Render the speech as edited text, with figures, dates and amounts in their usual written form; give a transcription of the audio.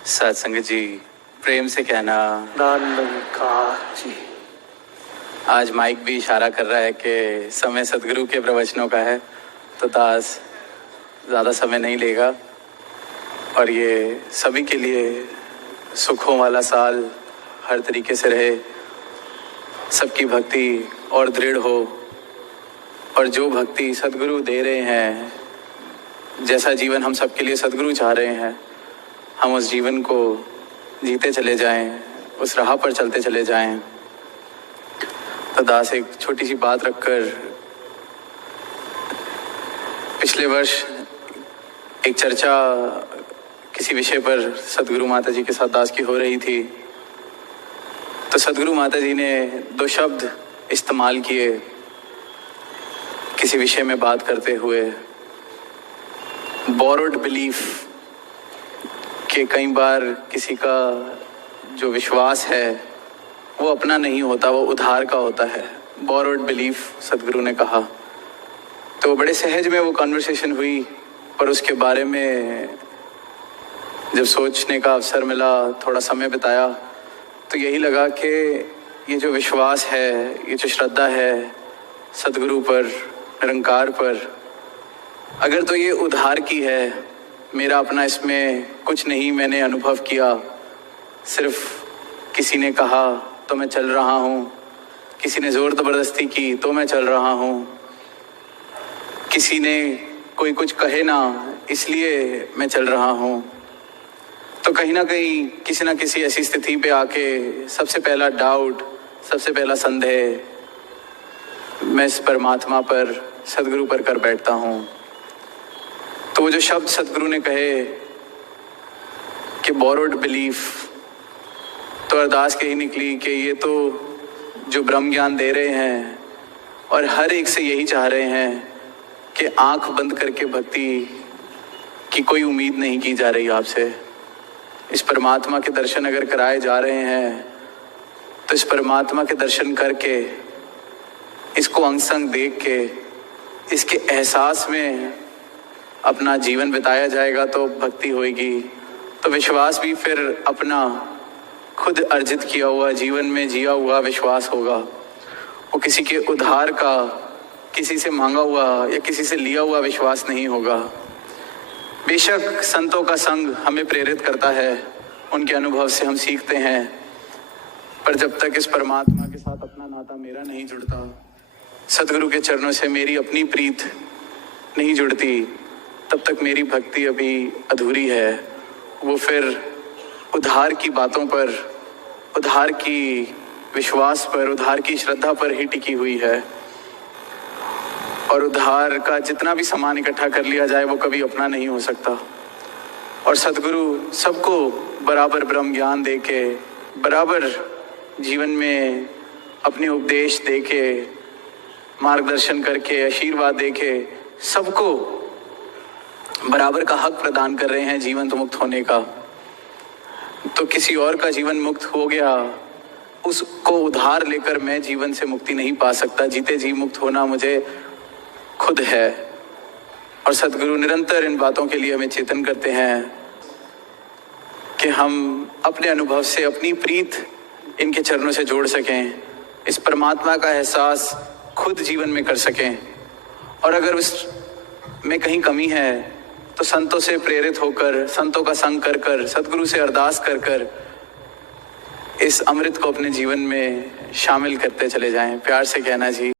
सत्संग जी, प्रेम से कहना। जी। आज माइक भी इशारा कर रहा है कि समय सदगुरु के प्रवचनों का है, तो दास ज़्यादा समय नहीं लेगा और ये सभी के लिए सुखों वाला साल हर तरीके से रहे, सबकी भक्ति और दृढ़ हो, और जो भक्ति सदगुरु दे रहे हैं, जैसा जीवन हम सबके लिए सदगुरु चाह रहे हैं, हम उस जीवन को जीते चले जाएं, उस राह पर चलते चले जाएं। तो दास एक छोटी सी बात रखकर, पिछले वर्ष एक चर्चा किसी विषय पर सदगुरु माता जी के साथ दास की हो रही थी, तो सदगुरु माता जी ने 2 शब्द इस्तेमाल किए किसी विषय में बात करते हुए। बोरोड बिलीफ, कि कई बार किसी का जो विश्वास है वो अपना नहीं होता, वो उधार का होता है। बोरोड बिलीफ सदगुरु ने कहा। तो बड़े सहज में वो कन्वर्सेशन हुई, पर उसके बारे में जब सोचने का अवसर मिला, थोड़ा समय बिताया, तो यही लगा कि ये जो विश्वास है, ये जो श्रद्धा है सदगुरु पर, निरंकार पर, अगर तो ये उधार की है, मेरा अपना इसमें कुछ नहीं मैंने अनुभव किया, सिर्फ किसी ने कहा तो मैं चल रहा हूँ, किसी ने ज़ोर ज़बरदस्ती की तो मैं चल रहा हूँ, किसी ने कोई कुछ कहे ना इसलिए मैं चल रहा हूँ, तो कहीं ना कहीं किसी ना किसी ऐसी स्थिति पे आके सबसे पहला डाउट, सबसे पहला संदेह मैं इस परमात्मा पर, सदगुरु पर कर बैठता हूँ। तो वो जो शब्द सदगुरु ने कहे कि बोरोड बिलीफ, तो अरदास यही निकली कि ये तो जो ब्रह्म ज्ञान दे रहे हैं और हर एक से यही चाह रहे हैं कि आंख बंद करके भक्ति की कोई उम्मीद नहीं की जा रही आपसे। इस परमात्मा के दर्शन अगर कराए जा रहे हैं, तो इस परमात्मा के दर्शन करके, इसको अंग संग देख के, इसके एहसास में अपना जीवन बिताया जाएगा तो भक्ति होएगी। तो विश्वास भी फिर अपना खुद अर्जित किया हुआ, जीवन में जिया हुआ विश्वास होगा, वो किसी के उधार का, किसी से मांगा हुआ या किसी से लिया हुआ विश्वास नहीं होगा। बेशक संतों का संग हमें प्रेरित करता है, उनके अनुभव से हम सीखते हैं, पर जब तक इस परमात्मा के साथ अपना नाता मेरा नहीं जुड़ता, सदगुरु के चरणों से मेरी अपनी प्रीत नहीं जुड़ती, तब तक मेरी भक्ति अभी अधूरी है। वो फिर उधार की बातों पर, उधार की विश्वास पर, उधार की श्रद्धा पर ही टिकी हुई है, और उधार का जितना भी सामान इकट्ठा कर लिया जाए वो कभी अपना नहीं हो सकता। और सदगुरु सबको बराबर ब्रह्म ज्ञान दे के, बराबर जीवन में अपने उपदेश दे के, मार्गदर्शन करके, आशीर्वाद दे के, सबको बराबर का हक प्रदान कर रहे हैं जीवन तो मुक्त होने का। तो किसी और का जीवन मुक्त हो गया, उसको उधार लेकर मैं जीवन से मुक्ति नहीं पा सकता। जीते जी मुक्त होना मुझे खुद है। और सदगुरु निरंतर इन बातों के लिए हमें चेतन करते हैं कि हम अपने अनुभव से अपनी प्रीत इनके चरणों से जोड़ सकें, इस परमात्मा का एहसास खुद जीवन में कर सकें। और अगर उस में कहीं कमी है तो संतों से प्रेरित होकर, संतों का संग कर कर, सदगुरु से अरदास कर कर इस अमृत को अपने जीवन में शामिल करते चले जाएं। प्यार से कहना जी।